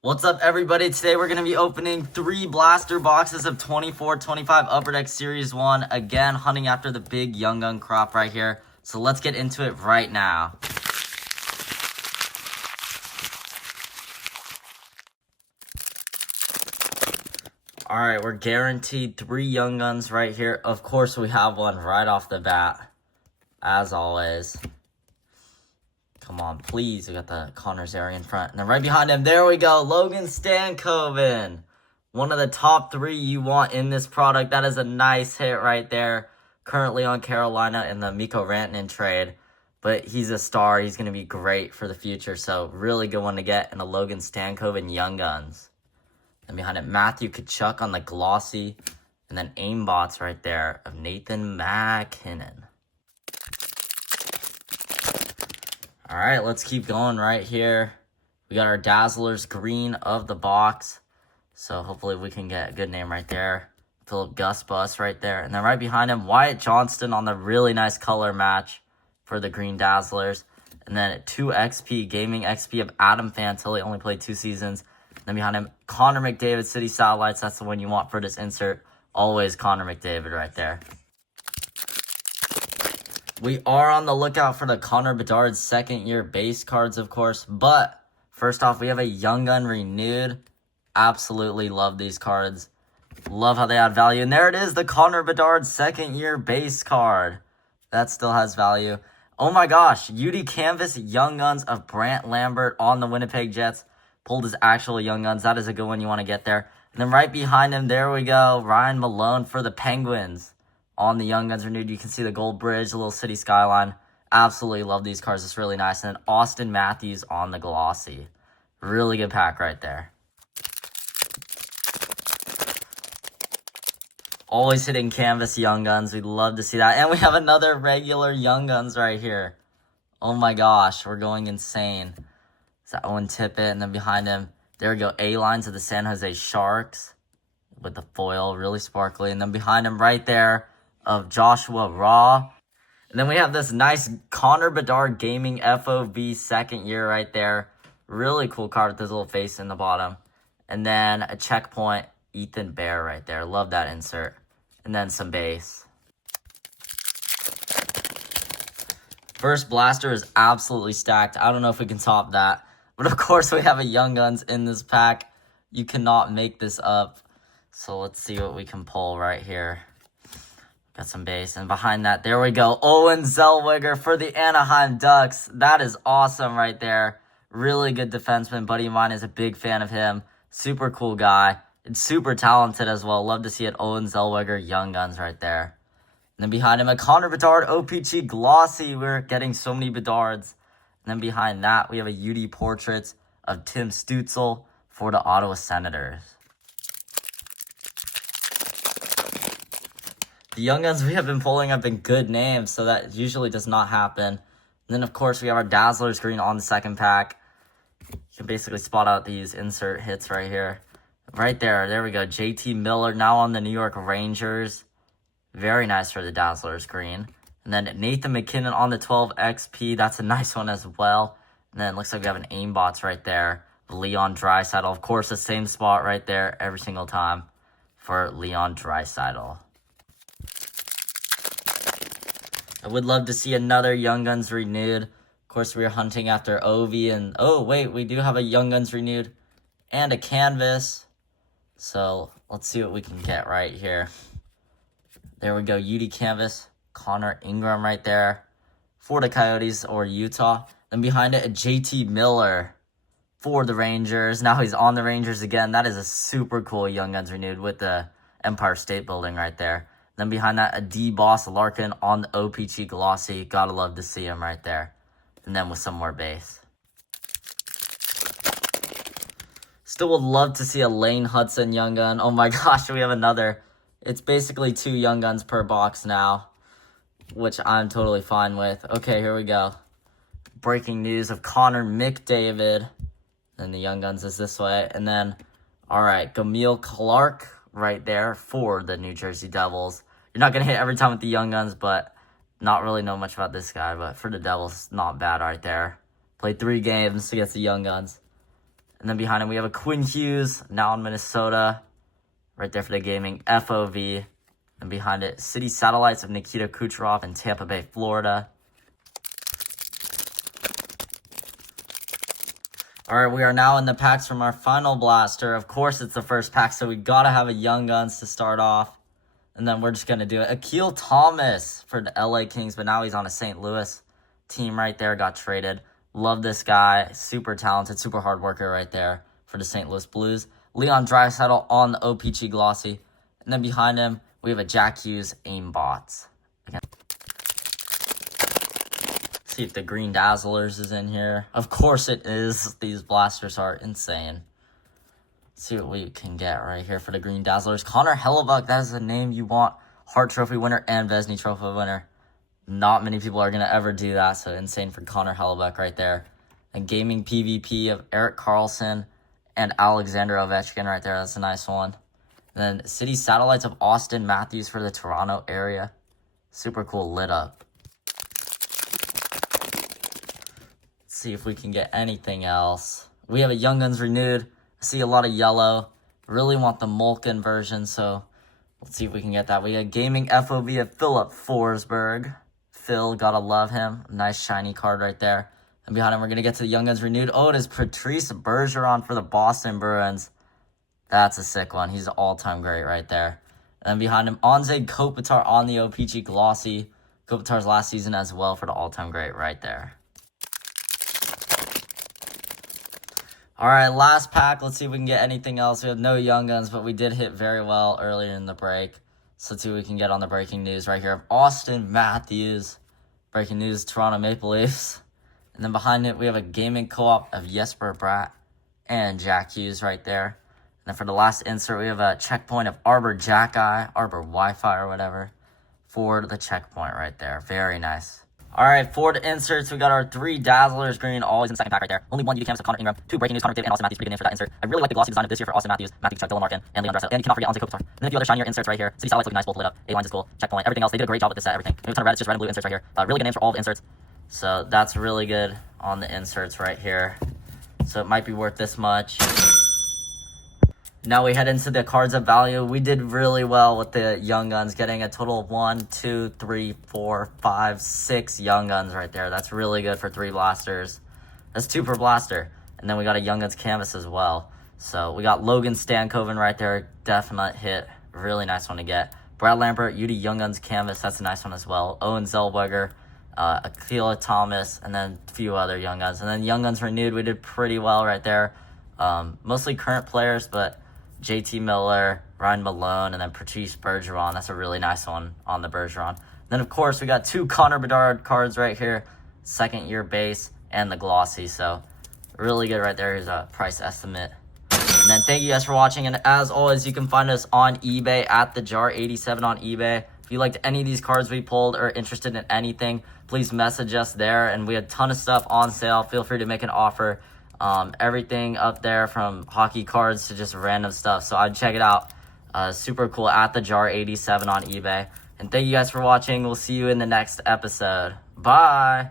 What's up, everybody? Today we're going to be opening 3 blaster boxes of 24-25 Upper Deck Series 1. Again, hunting after the big Young Gun crop right here. So let's get into it right now. Alright, we're guaranteed 3 Young Guns right here. Of course, we have one right off the bat, as always. Come on, please. We got the Connor Zary in front. And then right behind him, there we go, Logan Stankoven. One of the top 3 you want in this product. That is a nice hit right there. Currently on Carolina in the Mikko Rantanen trade. But he's a star. He's going to be great for the future. So really good one to get in a Logan Stankoven Young Guns. And behind it, Matthew Tkachuk on the glossy. And then aimbots right there of Nathan MacKinnon. All right, let's keep going right here. We got our Dazzlers green of the box. So hopefully we can get a good name right there. Philip Gusbus right there. And then right behind him, Wyatt Johnston on the really nice color match for the green Dazzlers. And then 2 XP, Gaming XP of Adam Fantilli, only played 2 seasons. And then behind him, Connor McDavid, City Satellites. That's the one you want for this insert. Always Connor McDavid right there. We are on the lookout for the Connor Bedard second-year base cards, of course. But first off, we have a Young Gun renewed. Absolutely love these cards. Love how they add value. And there it is, the Connor Bedard second-year base card. That still has value. Oh my gosh, UD Canvas Young Guns of Brant Lambert on the Winnipeg Jets. Pulled his actual Young Guns. That is a good one you want to get there. And then right behind him, there we go, Ryan Malone for the Penguins. On the Young Guns renewed, you can see the gold bridge, the little city skyline. Absolutely love these cards. It's really nice. And then Austin Matthews on the glossy. Really good pack right there. Always hitting canvas Young Guns. We'd love to see that. And we have another regular Young Guns right here. Oh my gosh, we're going insane. Is that Owen Tippett? And then behind him, there we go, A-lines of the San Jose Sharks with the foil, really sparkly. And then behind him right there, of Joshua Raw. And then we have this nice Connor Bedard Gaming FOV second year right there. Really cool card with his little face in the bottom. And then a checkpoint, Ethan Bear right there. Love that insert. And then some base. First blaster is absolutely stacked. I don't know if we can top that. But of course we have a Young Guns in this pack. You cannot make this up. So let's see what we can pull right here. Got some base. And behind that, there we go. Owen Zellweger for the Anaheim Ducks. That is awesome right there. Really good defenseman. Buddy of mine is a big fan of him. Super cool guy. And super talented as well. Love to see it. Owen Zellweger Young Guns right there. And then behind him, a Connor Bedard OPG glossy. We're getting so many Bedards. And then behind that, we have a UD portrait of Tim Stützle for the Ottawa Senators. The Young Guns we have been pulling have been good names, so that usually does not happen. And then, of course, we have our Dazzlers green on the second pack. You can basically spot out these insert hits right here. Right there we go. JT Miller now on the New York Rangers. Very nice for the Dazzlers green. And then Nathan MacKinnon on the 12 XP. That's a nice one as well. And then it looks like we have an aimbots right there. Leon Draisaitl. Of course, the same spot right there every single time for Leon Draisaitl. I would love to see another Young Guns renewed. Of course, we're hunting after Ovi and... Oh, wait, we do have a Young Guns renewed and a canvas. So, let's see what we can get right here. There we go, UD Canvas. Connor Ingram right there for the Coyotes or Utah. Then behind it, a JT Miller for the Rangers. Now he's on the Rangers again. That is a super cool Young Guns renewed with the Empire State Building right there. Then behind that, a D-Boss Larkin on the OPG glossy. Gotta love to see him right there. And then with some more base. Still would love to see a Lane Hudson Young Gun. Oh my gosh, we have another. It's basically 2 Young Guns per box now, which I'm totally fine with. Okay, here we go. Breaking news of Connor McDavid. And the Young Guns is this way. And then, all right, Gamil Clark right there for the New Jersey Devils. You're not going to hit every time with the Young Guns, but not really know much about this guy. But for the Devils, not bad right there. Played 3 games against the Young Guns. And then behind him, we have a Quinn Hughes, now in Minnesota. Right there for the gaming FOV. And behind it, City Satellites of Nikita Kucherov in Tampa Bay, Florida. All right, we are now in the packs from our final blaster. Of course, it's the first pack, so we got to have a Young Guns to start off. And then we're just going to do it. Akil Thomas for the LA Kings, but now he's on a St. Louis team right there. Got traded. Love this guy. Super talented, super hard worker right there for the St. Louis Blues. Leon Draisaitl on the OPG Glossy. And then behind him, we have a Jack Hughes Aimbots. Again. See if the Green Dazzlers is in here. Of course it is. These blasters are insane. Let's see what we can get right here for the Green Dazzlers. Connor Hellebuyck, that is the name you want. Hart Trophy winner and Vezina Trophy winner. Not many people are going to ever do that, so insane for Connor Hellebuyck right there. And Gaming PvP of Erik Karlsson and Alexander Ovechkin right there. That's a nice one. And then City Satellites of Austin Matthews for the Toronto area. Super cool, lit up. See if we can get anything else. We have a Young Guns renewed. I see a lot of yellow. Really want the Molken version, so let's see if we can get that. We got Gaming FOV of Philip Forsberg. Phil, gotta love him. Nice shiny card right there. And behind him, we're gonna get to the Young Guns renewed. Oh, it is Patrice Bergeron for the Boston Bruins. That's a sick one. He's an all-time great right there. And then behind him, Anze Kopitar on the OPG Glossy. Kopitar's last season as well for the all-time great right there. All right, last pack. Let's see if we can get anything else. We have no Young Guns, but we did hit very well earlier in the break. So let's see what we can get on the breaking news right here of Austin Matthews. Breaking news, Toronto Maple Leafs. And then behind it, we have a gaming co-op of Jesper Bratt and Jack Hughes right there. And then for the last insert, we have a checkpoint of Arbor Jackeye, Arbor Wi-Fi or whatever, for the checkpoint right there. Very nice. All right, for the inserts, we got our 3 Dazzlers green, always in the second pack right there. Only 1 UV canvas of Connor Ingram, 2 breaking news, Connor McDavid and Austin Matthews. Pretty good name for that insert. I really like the glossy design of this year for Austin Matthews, Matthew Tkachuk, Dylan Larkin, and Leon Draisaitl. And you cannot forget Anze Kopitar. And then a few other shinier inserts right here. City Satellites looking nice, both lit up. A-lines is cool. Checkpoint, everything else. They did a great job with this set, everything. We have a ton of red, it's just red and blue inserts right here. Really good names for all the inserts. So that's really good on the inserts right here. So it might be worth this much. Now we head into the cards of value. We did really well with the Young Guns, getting a total of 1, 2, 3, 4, 5, 6 Young Guns right there. That's really good for 3 blasters. That's 2 per blaster. And then we got a Young Guns canvas as well. So we got Logan Stankoven right there. Definite hit. Really nice one to get. Brad Lambert, UD Young Guns canvas. That's a nice one as well. Owen Zellweger, Akil Thomas, and then a few other Young Guns. And then Young Guns renewed. We did pretty well right there. Mostly current players, but JT Miller, Ryan Malone, and then Patrice Bergeron. That's a really nice one on the Bergeron. Then, of course, we got 2 Connor Bedard cards right here. Second-year base and the glossy. So, really good right there. Here's a price estimate. And then thank you guys for watching. And as always, you can find us on eBay at TheJar87 on eBay. If you liked any of these cards we pulled or interested in anything, please message us there. And we had a ton of stuff on sale. Feel free to make an offer. Everything up there from hockey cards to just random stuff. So I'd check it out. Super cool at TheJar87 on eBay. And thank you guys for watching. We'll see you in the next episode. Bye.